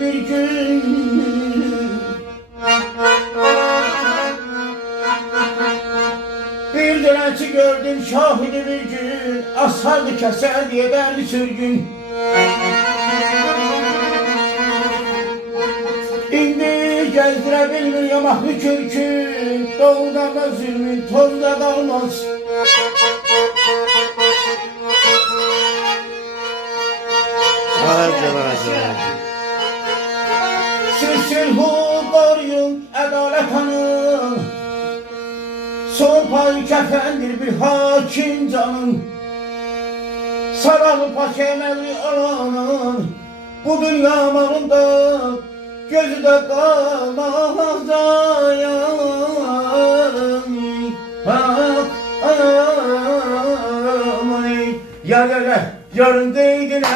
bir gün. Bir dilenci gördüm şahidi bir gün, asardı keserdi ederdi sürgün. İndi gezdirebilmiyor mahvi kürkün, doğuda da zulmün tozda kalmaz. Siz sülhü koruyun, adalet hanım. Son payı kefendir bir hakim canın. Sararlı pakemeli olanın, bu dünya malında gözü de kalmaz dayan. Yarın değdine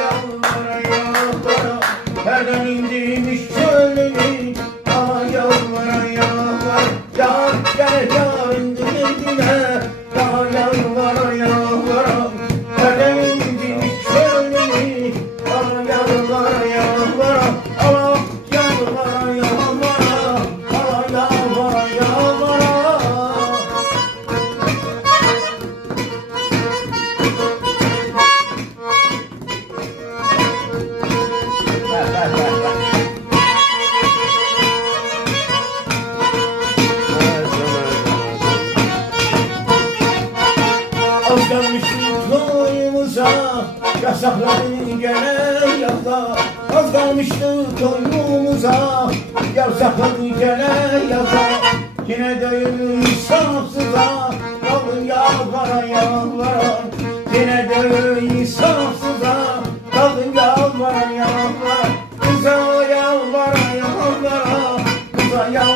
yalvara, herden indirmiş çölünü, yalvara yarın değdine yalvara, herden indirmiş çölünü, yalvara Allah yalvara. Az kalmıştı toyumuza, yasakları gene yaza. Az kalmıştı toyumuza, yasakları gene yaza. Yine de insafsıza, kalın yalvara. Yine de insafsıza, kalın yalvara. Kıza yalvara, kıza yalvara.